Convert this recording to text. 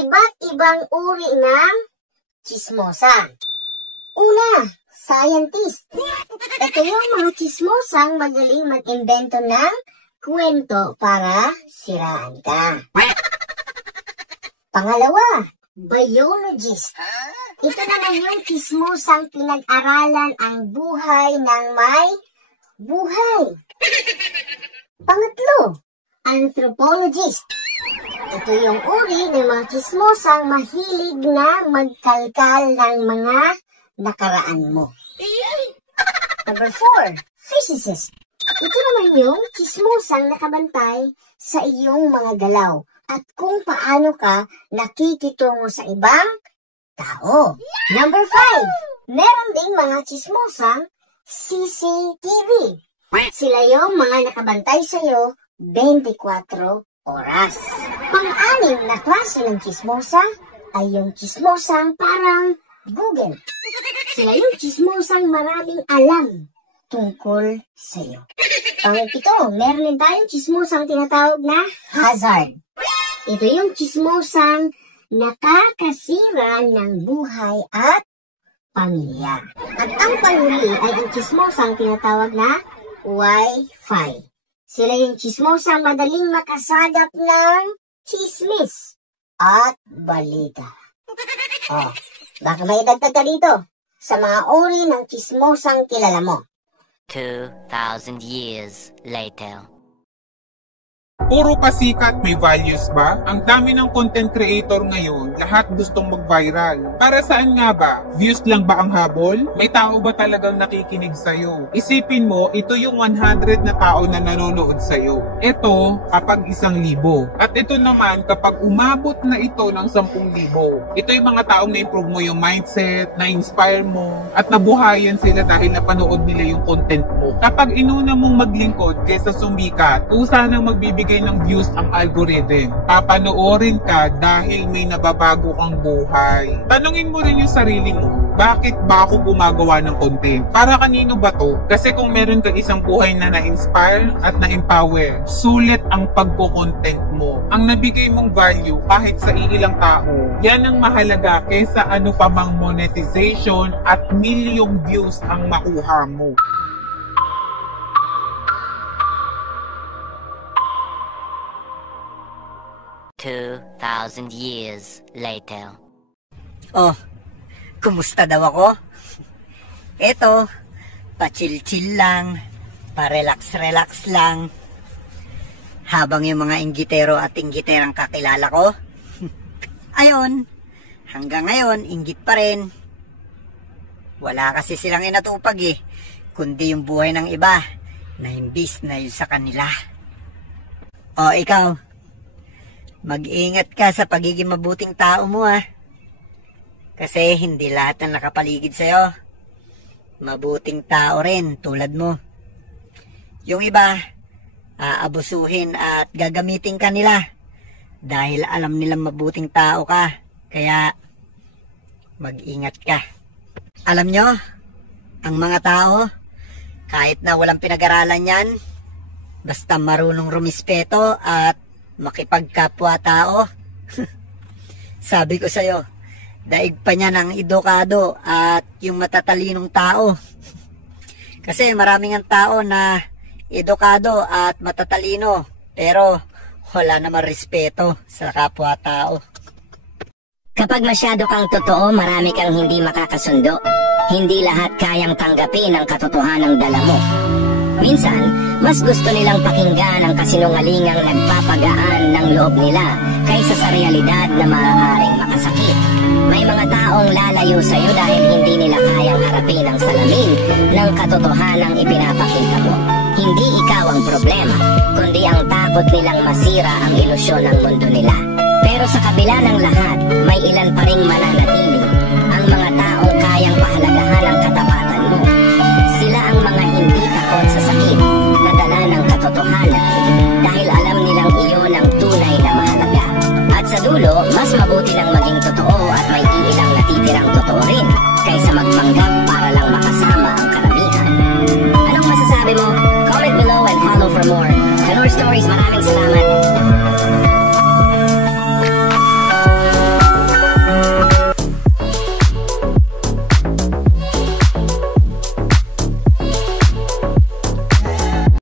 iba't ibang uri ng chismosa. Una, scientist. Ito yung mga chismosang magaling mag-imbento ng kwento para siraan ka. Pangalawa, biologist. Ito naman yung chismosang pinag-aralan ang buhay ng may buhay. Pangatlo, anthropologist. Ito yung uri ng mga chismosang mahilig na magkalkal ng mga nakaraan mo. Number 4, physicist. Ito naman yung chismosang nakabantay sa iyong mga galaw at kung paano ka nakikitungo sa ibang tao. Number 5, meron ding mga chismosang CCTV. Sila yung mga nakabantay sa iyo 24 oras. Pang-anim na klase ng chismosa ay yung chismosang parang Google. Sila yung chismosang maraming alam tungkol sa iyo. Pang-pito, meron din tayong chismosang tinatawag na hazard. Ito yung chismosang nakakasira ng buhay at pamilya. At ang panghuli ay ang chismosang tinatawag na Wi-Fi. Sila yung chismosang madaling makasagap ng chismis at balita. Baka may idagdag ka dito sa mga uri ng chismosang kilala mo. 2,000 years later. Puro pasikat, may values ba? Ang dami ng content creator ngayon, lahat gustong mag-viral. Para saan nga ba? Views lang ba ang habol? May tao ba talagang nakikinig sa'yo? Isipin mo, ito yung 100 na tao na nanonood sa'yo. Ito, kapag 1,000. At ito naman, kapag umabot na ito ng 10,000. Ito yung mga taong na-improve mo yung mindset, na-inspire mo, at nabuhayan sila dahil napanood nila yung content mo. Kapag inuna mong maglingkod kaysa sumikat, usa nang magbibigay ng views ang algorithm. Papanoorin ka dahil may nababago kang buhay. Tanungin mo rin yung sarili mo, bakit ba ako gumagawa ng content? Para kanino ba to? Kasi kung meron kang isang buhay na na-inspire at na-empower, sulit ang pagko-content mo. Ang nabigay mong value kahit sa iilang tao, yan ang mahalaga kaysa ano pa mang monetization at milyong views ang makuha mo. $2,000 years later. Kumusta daw ako? Eto, pa-chill-chill lang, pa-relax-relax lang. Habang yung mga inggitero at inggiterang kakilala ko, ayon, hanggang ngayon, inggit pa rin. Wala kasi silang inatupag kundi yung buhay ng iba na imbis na yun sa kanila. Ikaw, mag-ingat ka sa pagiging mabuting tao mo Kasi hindi lahat ng nakapaligid sa'yo mabuting tao rin tulad mo. Yung iba, aabusuhin at gagamitin ka nila dahil alam nilang mabuting tao ka. Kaya mag-ingat ka. Alam nyo, ang mga tao, kahit na walang pinag-aralan yan, basta marunong rumispeto at makipagkapwa-tao. Sabi ko sa'yo, daig pa niya ng edukado at yung matatalinong tao. Kasi maraming ang tao na edukado at matatalino, pero wala naman respeto sa kapwa-tao. Kapag masyado kang totoo, marami kang hindi makakasundo. Hindi lahat kayang tanggapin ang katotohanang dala mo. Minsan, mas gusto nilang pakinggan ang kasinungalingang nagpapagaan ng loob nila kaysa sa realidad na maaaring makasakit. May mga taong lalayo sa iyo dahil hindi nila kayang harapin ang salamin ng katotohanang ipinapakita mo. Hindi ikaw ang problema, kundi ang takot nilang masira ang ilusyon ng mundo nila. Pero sa kabila ng lahat, may ilan pa ring mananatili, ang mga taong kayang pahalagahan ang katapatan mo. Sila ang mga hindi takot sa sakit na dala ng katotohanan.